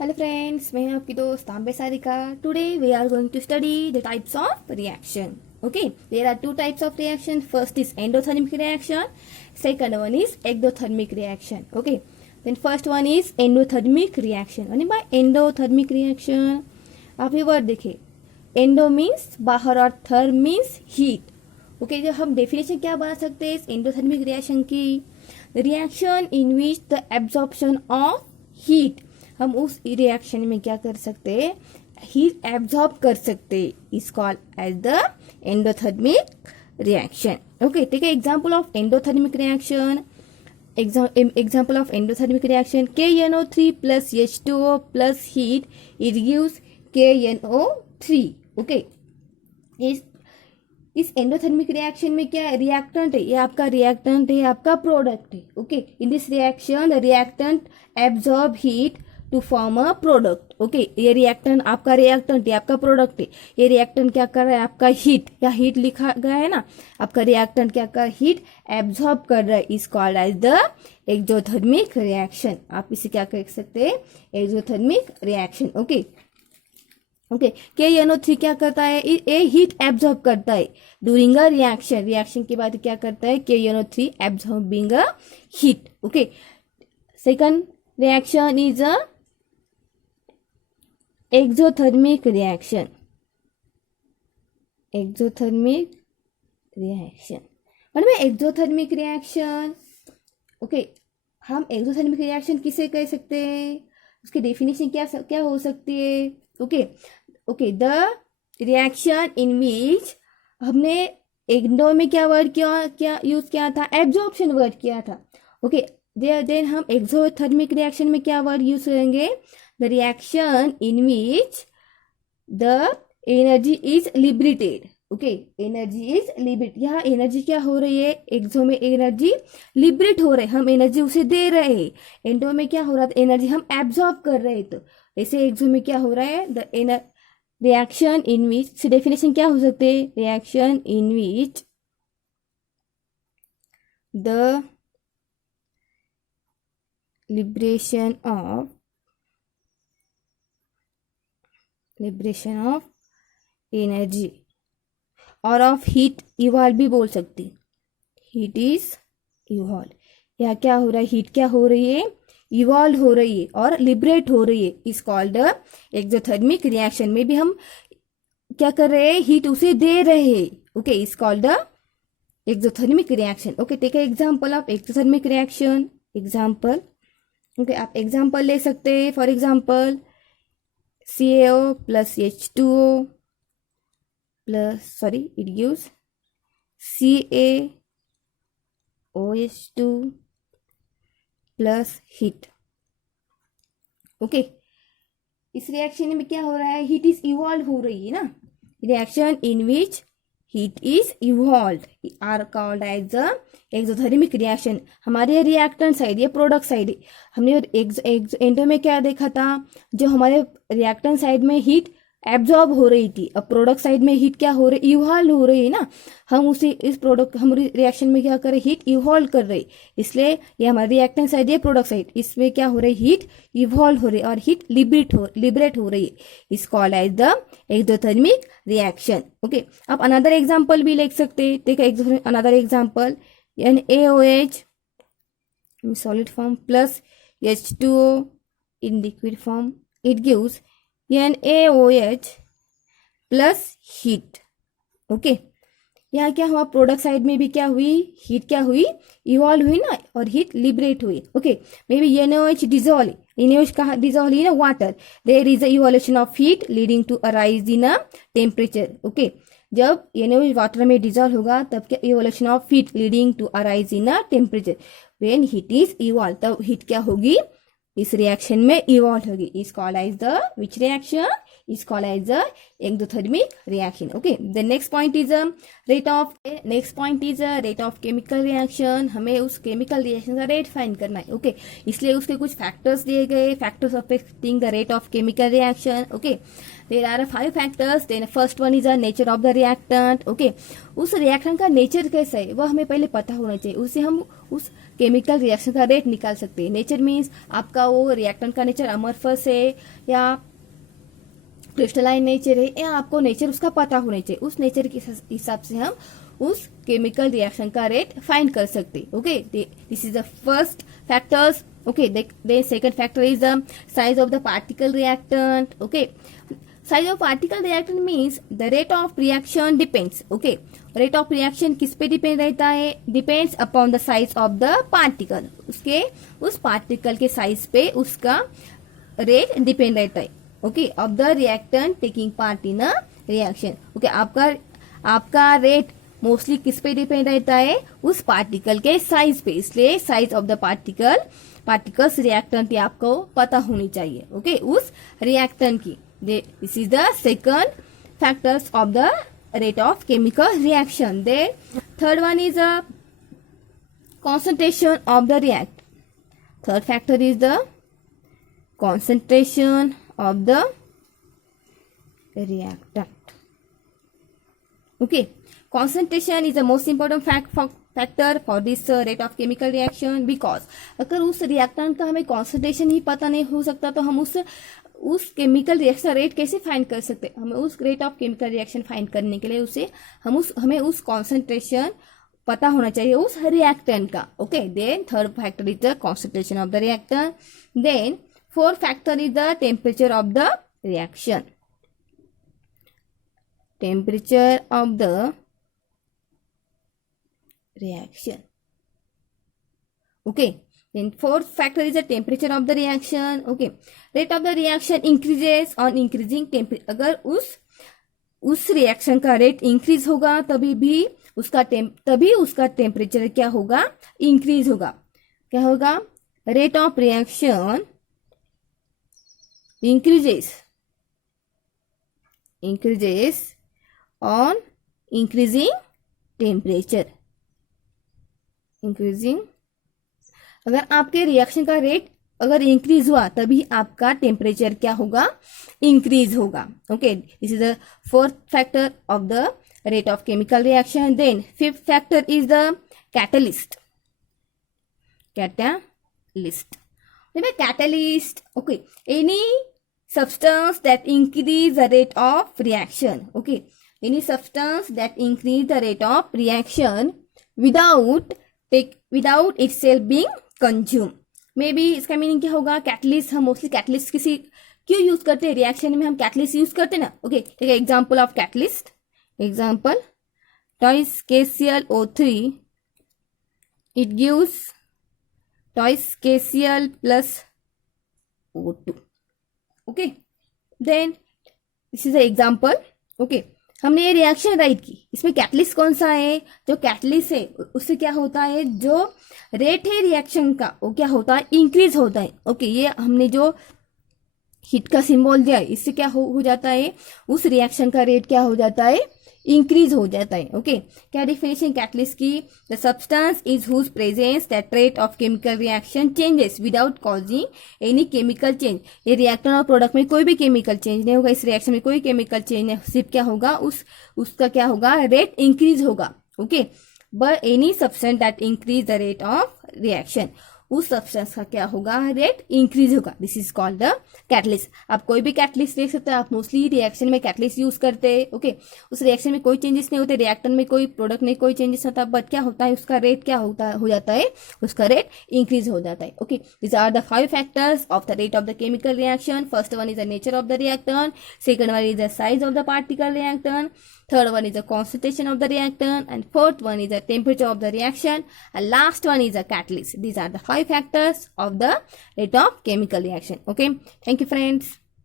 Hello friends, मैं हूं आपकी दोस्त Tambe Sarika. Today we are going to study the types of reaction. Okay, there are two types of reaction. First is endothermic reaction. Second one is exothermic reaction. Okay, then first one is endothermic reaction. And by endothermic reaction, आप ये word देखिए, endo means बाहर और therm means heat. Okay, जो हम definition क्या बना सकते हैं इस एंडोथर्मिक रिएक्शन की? Reaction in which the absorption of heat. हम उस रिएक्शन में क्या कर सकते हैं? हीट एब्जॉर्ब कर सकते हैं. Is called as the endothermic reaction. Okay, take example of endothermic reaction. Example of endothermic reaction: KNO3 plus H2O plus heat, it gives KNO3. Okay, इस एंडोथर्मिक रिएक्शन में क्या रिएक्टेंट है? ये आपका रिएक्टेंट है, आपका प्रोडक्ट है. Okay, in this reaction reactant absorb heat to form a product. Okay, ये रिएक्टेंट आपका रिएक्टेंट है, आपका प्रोडक्ट है. ये रिएक्टेंट क्या कर रहा है? आपका हीट, या हीट लिखा गया है ना, आपका रिएक्टेंट क्या कर? हीट एब्जॉर्ब कर रहा है. Is called as the exothermic reaction. आप इसे क्या कह सकते हैं? Exothermic reaction. Okay okay, KNO3 क्या करता है? ये हीट एब्जॉर्ब करता है ड्यूरिंग अ रिएक्शन. रिएक्शन के बाद क्या करता है? KNO3 absorbing a heat. Okay, second reaction is a exothermic reaction. Exothermic reaction मतलब एक्सोथर्मिक रिएक्शन. ओके, हम एक्सोथर्मिक रिएक्शन किसे कह सकते हैं? उसकी डेफिनेशन क्या हो सकती है? Okay okay, the reaction in which, हमने एंडो में क्या वर्ड क्या यूज किया था? एब्जॉर्प्शन वर्ड किया था. ओके, देन हम एक्सोथर्मिक रिएक्शन में क्या वर्ड यूज करेंगे? The reaction in which the energy is liberated. Okay, energy is liberate. यहाँ एनर्जी क्या हो रही है? एक्सो में एनर्जी लिबरेट हो रही है, हम एनर्जी उसे दे रहे हैं. एंडो में क्या हो रहा था? एनर्जी हम एब्जॉर्ब कर रहे हैं. तो ऐसे एक्सो में क्या हो रहा है? The reaction in which, definition क्या हो सकते हैं? Reaction in which the liberation of energy और ऑफ हीट इवॉल्व भी बोल सकती. Heat is evolve. या क्या हो रहा है? हीट क्या हो रही है? इवॉल्व हो रही है और लिबरेट हो रही है. Is called exothermic reaction. में भी हम क्या कर रहे हैं? हीट उसे दे रहे हैं. Okay, is called exothermic reaction. Okay, take example of exothermic reaction. Example. Okay, आप एग्जांपल ले सकते हैं. For example, CaO plus H2O plus, it gives CaOH2 plus heat. Okay, इस रिएक्शन में क्या हो रहा है? हीट इज इवॉल्व हो रही है ना. Reaction in which heat is evolve are called as the exothermic reaction. हमारे रिएक्टेंट साइड, ये प्रोडक्ट साइड. हमने एंडो में क्या देखा था? जो हमारे रिएक्टेंट साइड में हीट एब्जॉर्ब हो रही थी. अब प्रोडक्ट साइड में हीट क्या हो रही? इवॉल्व हो रही है ना. हम उसे इस प्रोडक्ट, हम रिएक्शन में क्या कर रहे? हीट इवॉल्व कर रही. इसलिए ये हमारी रिएक्टेंट साइड, ये प्रोडक्ट साइड, इसमें क्या हो रही? हीट इवॉल्व हो रही और हीट लिबरेट हो रही है. Is called as the exothermic reaction. Okay, आप अनदर एग्जाम्पल भी लिख सकते हैं. देखो, another example, NaOH in solid form plus H2O in liquid form, it gives NaOH plus heat. Okay, यहाँ क्या हुआ? प्रोडक्ट साइड में भी क्या हुई? हीट क्या हुई? इवॉल्व हुई ना, और हीट लिबरेट हुई. Okay, may be NaOH dissolve. NaOH कहाँ डिजोल्व हुई ना? Water. There is a evolution of heat leading to a rise in a temperature. Okay, जब NaOH वाटर में डिजोल्व होगा तब क्या? Evolution of heat leading to a rise in a temperature. When heat is evolve, तब heat क्या होगी? इस reaction में इवॉल्व होगी. Is called as the which reaction? Is called as the exothermic reaction. Okay, the next point is rate of chemical reaction. हमें उस chemical reaction का rate find करना है. ओके, इसलिए उसके कुछ फैक्टर्स दिए गए. Factors affecting the rate of chemical reaction. Okay, there are 5 factors. Then first one is the nature of the reactant. Okay, उस रिएक्टेंट का नेचर कैसा है वो हमें पहले पता होना चाहिए. उससे हम उस केमिकल रिएक्शन का रेट निकाल सकते हैं। नेचर मीन्स आपका वो रिएक्टेंट का नेचर अमरफस है या क्रिस्टलाइन नेचर है, या आपको नेचर उसका पता होना चाहिए। उस नेचर के हिसाब से हम उस केमिकल रिएक्शन का रेट फाइंड कर सकते। Okay, this is the first factors. Okay, the second factor is the size of the particle reactant. Okay, size of particle reactant means the rate of reaction depends. Okay, rate of reaction किस पे depend रहता है? Depends upon the size of the particle. उसके उस particle के size पे उसका rate depend रहता है। Okay, of the reactant taking part in a reaction. Okay, आपका रेट मोस्टली किस पे डिपेंड रहता है? उस पार्टिकल के साइज पे। इसलिए size of the particles reactant आपको पता होनी चाहिए। ओके, उस रिएक्टेंट की। This is the second factors of the rate of chemical reaction. Then third one is the concentration of the react. Third factor is the concentration of the reactant. Okay, concentration is the most important factor for this rate of chemical reaction, because अगर उस reactant का हमें concentration ही पता नहीं हो सकता तो हम उस केमिकल रिएक्शन रेट कैसे फाइंड कर सकते? हमें उस rate of chemical reaction find करने के लिए हमें उस कॉन्सेंट्रेशन पता होना चाहिए उस रिएक्टेंट का। Okay, then third factor is the concentration of the reactant. Then fourth factor is the temperature of the reaction. Temperature of the reaction. Okay, then fourth factor is the temperature of the reaction. Okay, rate of the reaction increases on increasing temperature. अगर उस reaction का rate increase होगा तभी उसका temperature क्या होगा? Increase होगा। क्या होगा? Rate of reaction increases on increasing temperature. Increasing, अगर आपके रिएक्शन का रेट अगर इंक्रीज हुआ तभी आपका टेम्परेचर क्या होगा? इंक्रीज होगा। Okay, this is the fourth factor of the rate of chemical reaction. Then fifth factor is the catalyst. Catalyst. Okay, any substance that increase the rate of reaction. Okay, any substance that increase the rate of reaction without itself being consumed. May be इसका meaning क्या होगा? Catalyst, हम mostly catalyst क्यों use करते हैं? Reaction में हम catalyst use करते हैं ना। ओके, ठीक है, example of catalyst. Example, twice KClO3, it gives twice KCl plus O2। Okay, then this is the example. Okay, हमने ये रिएक्शन राइट की, इसमें कैटलिस्ट कौन सा है? जो कैटलिस्ट है उससे क्या होता है? जो रेट है रिएक्शन का वो क्या होता है? इंक्रीज होता है। ओके, ये हमने जो हिट का सिंबल दिया है इससे क्या हो जाता है? उस रिएक्शन का रेट क्या हो जाता है? इंक्रीज हो जाता है। ओके, क्या डिफिनेशन कैटलिस्ट की? The substance is whose presence that rate of chemical reaction changes without causing any chemical change. ये रिएक्टेंट और प्रोडक्ट में कोई भी केमिकल चेंज नहीं होगा, इस रिएक्शन में कोई केमिकल चेंज नहीं, सिर्फ क्या होगा? उसका क्या होगा? रेट इंक्रीज होगा। Okay, but any substance that increase the rate of reaction, उस सब्सटेंस का क्या होगा? रेट इंक्रीज होगा। This is called the catalyst. आप कोई भी कैटलिस्ट देख सकते हैं, आप मोस्टली रिएक्शन में कैटलिस्ट यूज करते हैं। ओके, उस रिएक्शन में कोई चेंजेस नहीं होते, रिएक्टेंट में कोई प्रोडक्ट में कोई चेंजेस होता, बट क्या होता है? उसका रेट क्या हो जाता है? उसका रेट इंक्रीज हो जाता है। Okay, this are the 5 factors of the rate of the chemical reaction. First one is the nature of the reactant, second one is the size of the particle reactant, third one is the concentration of the reactant, and fourth one is the temperature of the reaction, and last one is the catalyst. These are the 5 factors of the rate of chemical reaction. Okay, thank you friends.